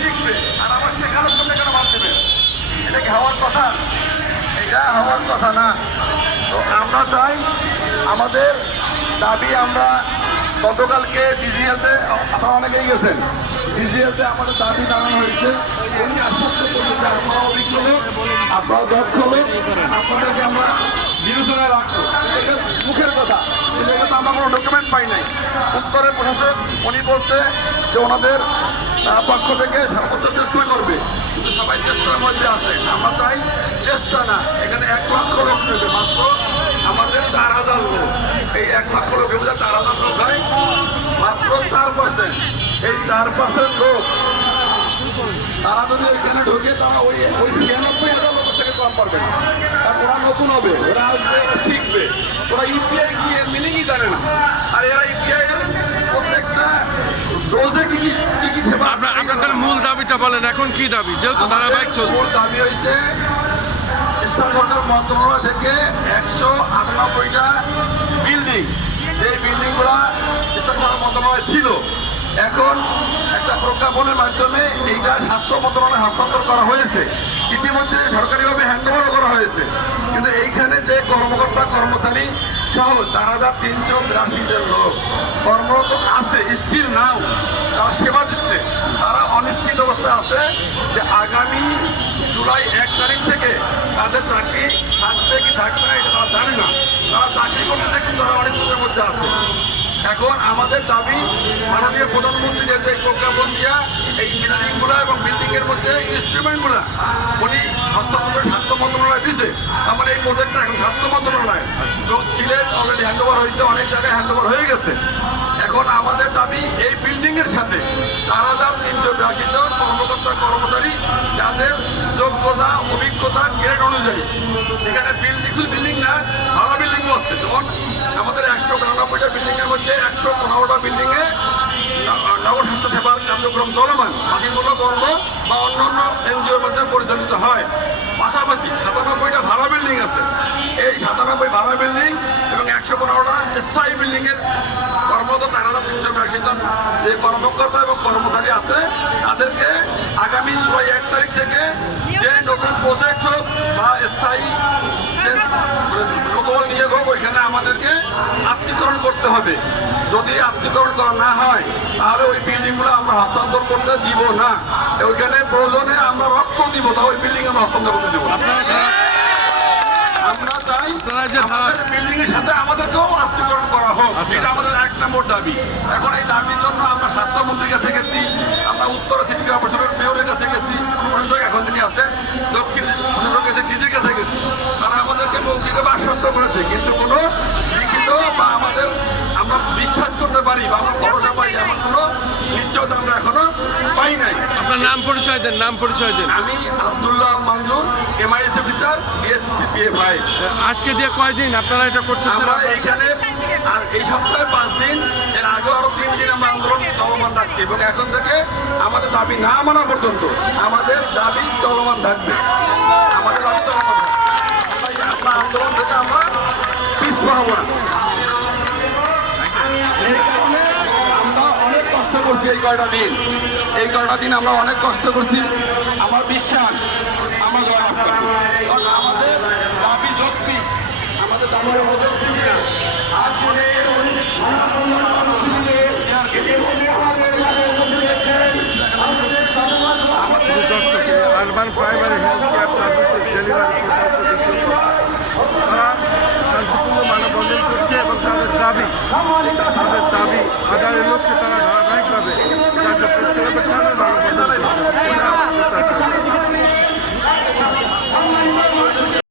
শিখবে, আর আমার শেখানোর জন্য কেন বাদ দেবে? এটা কি হওয়ার কথা? এটা হওয়ার কথা না। তো আমরা চাই আমাদের দাবি, আমরা গতকালকে ডিজিএলতে আপনারা অনেকেই গেছেন, ডিজিএলতে আমাদের দাবি জানানো হয়েছে। উনি আশ্বস্ত করছেন যে আপনারা অভিজ্ঞ লোক, আপনারা দক্ষ লোক, আপনাদেরকে আমরা বিবেচনায় রাখবো। এটা মুখের কথা, কিন্তু এটা তো আমরা কোনো ডকুমেন্ট পাই নাই। উত্তরের প্রশাসক উনি বলছে যে ওনাদের পক্ষ থেকে সর্বোচ্চ চেষ্টা করবে, কিন্তু সবাই চেষ্টার মধ্যে আছে। আমরা চাই চেষ্টা না, এখানে 1 লক্ষ লোক নেবে, মাত্র আমাদের 4,000 লোক। এই 1 লক্ষ লোকের মধ্যে 4,000 লোক হয় মাত্র 4%। এই 4% লোক তারা যদি ওইখানে ঢোকে, তারা ওই 96,000 লোকের থেকে কম পারবে না। কারণ ওরা নতুন হবে, ওরা আসবে, ওরা শিখবে। ওরা ইউপিআই কি এর মিনিংই জানে না। আর এরা ইউপিআই এর প্রত্যেকটা রোজে কি কি সেবা। আপনাদের মূল দাবিটা বলেন, এখন কি দাবি, যেহেতু ধারাবাহিক চলছে? মূল দাবি হয়েছে স্থানীয় সরকার মন্ত্রণালয় থেকে 198টা বিল্ডিং, যে বিল্ডিংগুলো স্থানীয় সরকার মন্ত্রণালয় ছিল, এখন একটা প্রজ্ঞাপনের মাধ্যমে এইটা স্বাস্থ্য মন্ত্রণালয়ে হস্তান্তর করা হয়েছে। ইতিমধ্যে সরকারিভাবে হ্যান্ডওভারও করা হয়েছে। কিন্তু এইখানে যে কর্মকর্তা কর্মচারী সহ 4,382 জন লোক কর্মরত আছে, স্টিল নাও তারা সেবা দিচ্ছে, তারা অনিশ্চিত অবস্থায় আছে যে আগামী জুলাই 1 তারিখ থেকে তাদের চাকরি থাকবে কি থাকবে না এটা তারা জানে না। তারা চাকরি করতেছে, কিন্তু তারা অনিশ্চিতের মধ্যে আছে। এখন আমাদের দাবি, মাননীয় প্রধানমন্ত্রী যে প্রজ্ঞাপন দিয়া এই বিল্ডিংগুলো এবং বিল্ডিংয়ের মধ্যে ইনস্ট্রুমেন্টগুলো উনি হস্তান্তর স্বাস্থ্য মন্ত্রণালয় দিচ্ছে। আমার এই প্রজেক্টটা এখন স্বাস্থ্য মন্ত্রণালয়, এবং সিলেট অলরেডি হ্যান্ডওভার হয়েছে, অনেক জায়গায় হ্যান্ডওভার হয়ে গেছে। এখন আমাদের দাবি এই বিল্ডিংয়ের সাথে 4,382 জন কর্মকর্তা কর্মচারী, যাদের যোগ্যতা অভিজ্ঞতা গ্রেড অনুযায়ী, এখানে বিল্ডিং শুধু বিল্ডিং না, ভালো বিল্ডিংও আছে। যেমন আমাদের 192টা বিল্ডিংয়ের মধ্যে 115টা বিল্ডিংয়ে নগর স্বাস্থ্য সেবার কার্যক্রম চলমান, বাকিগুলো বন্ধ বা অন্যান্য এনজিওর মধ্যে পরিচালিত হয়। পাশাপাশি 97টা ভাড়া বিল্ডিং আছে। এই 97 ভাড়া বিল্ডিং এবং 115টা স্থায়ী বিল্ডিংয়ের কর্মরত 4,382 জন যে কর্মকর্তা এবং কর্মচারী আছে, তাদেরকে আগামী জুলাই 1 তারিখ থেকে যে নতুন প্রজেক্ট হোক বা স্থায়ী লোকবল নিয়োগ হোক, ওইখানে আমাদেরকে আত্মীকরণ করতে হবে। যদি আত্মীকরণ করা না হয়, তাহলে ওই বিল্ডিংগুলো আমরা হস্তান্তর করতে দিব না। ওইখানে প্রয়োজনে আমরা রক্ত দিব, তা ওই বিল্ডিং আমরা হস্তান্তর করতে দিব। আমরা চাই আমাদের বিল্ডিং এর সাথে আমাদেরকেও আত্মীকরণ করা হোক, এটা আমাদের 1 নম্বর দাবি। এখন এই দাবির জন্য আমরা স্বাস্থ্যমন্ত্রীর কাছে গেছি, আমরা উত্তরা সিটি কর্পোরেশনের মেয়রের কাছে গেছি, প্রশাসক এখন তিনি আছেন, দক্ষিণ প্রশাসক কাছে ডিজির কাছে গেছি। তারা আমাদেরকে মৌখিকভাবে আশ্বস্ত করেছে, কিন্তু কোনো লিখিত বা আমাদের আমরা বিশ্বাস করতে পারি বা আমরা ভরসা পাই এমন কোনো নিশ্চয়তা আমরা এখনো পাই নাই। আপনার নাম পরিচয় দেন, নাম পরিচয় দেন। আমি আব্দুল্লাহ মঞ্জুর, এমআইএস অফিসার, বিএসসিপিএফআই। আজকে দিয়ে কয়দিন আপনারা এটা করতেছেন? আমরা এইখানে এই সপ্তাহে 5 দিন, এর আগে আরো 3 দিন আমরা আন্দোলন চলমান রাখছি, এবং এখন থেকে আমাদের দাবি না মানা পর্যন্ত আমাদের দাবি চলমান থাকবে। আমাদের দাবি চলমান থাকবে, আমরা আন্দোলন থেকে আমরা পিছপা হব না। এই কারণে আমরা অনেক কষ্ট করছি এই কয়টা দিন আমরা অনেক কষ্ট করছি। আমার বিশ্বাস আমরা জয়লাভ করব, কারণ আমাদের দাবি যৌক্তিক, আমাদের দাবির মধ্যে আজ urban primary health care services delivery তারা শান্তিপূর্ণ মানববন্ধন করছে এবং তাদের দাবি আদায়ের লক্ষ্যে তারা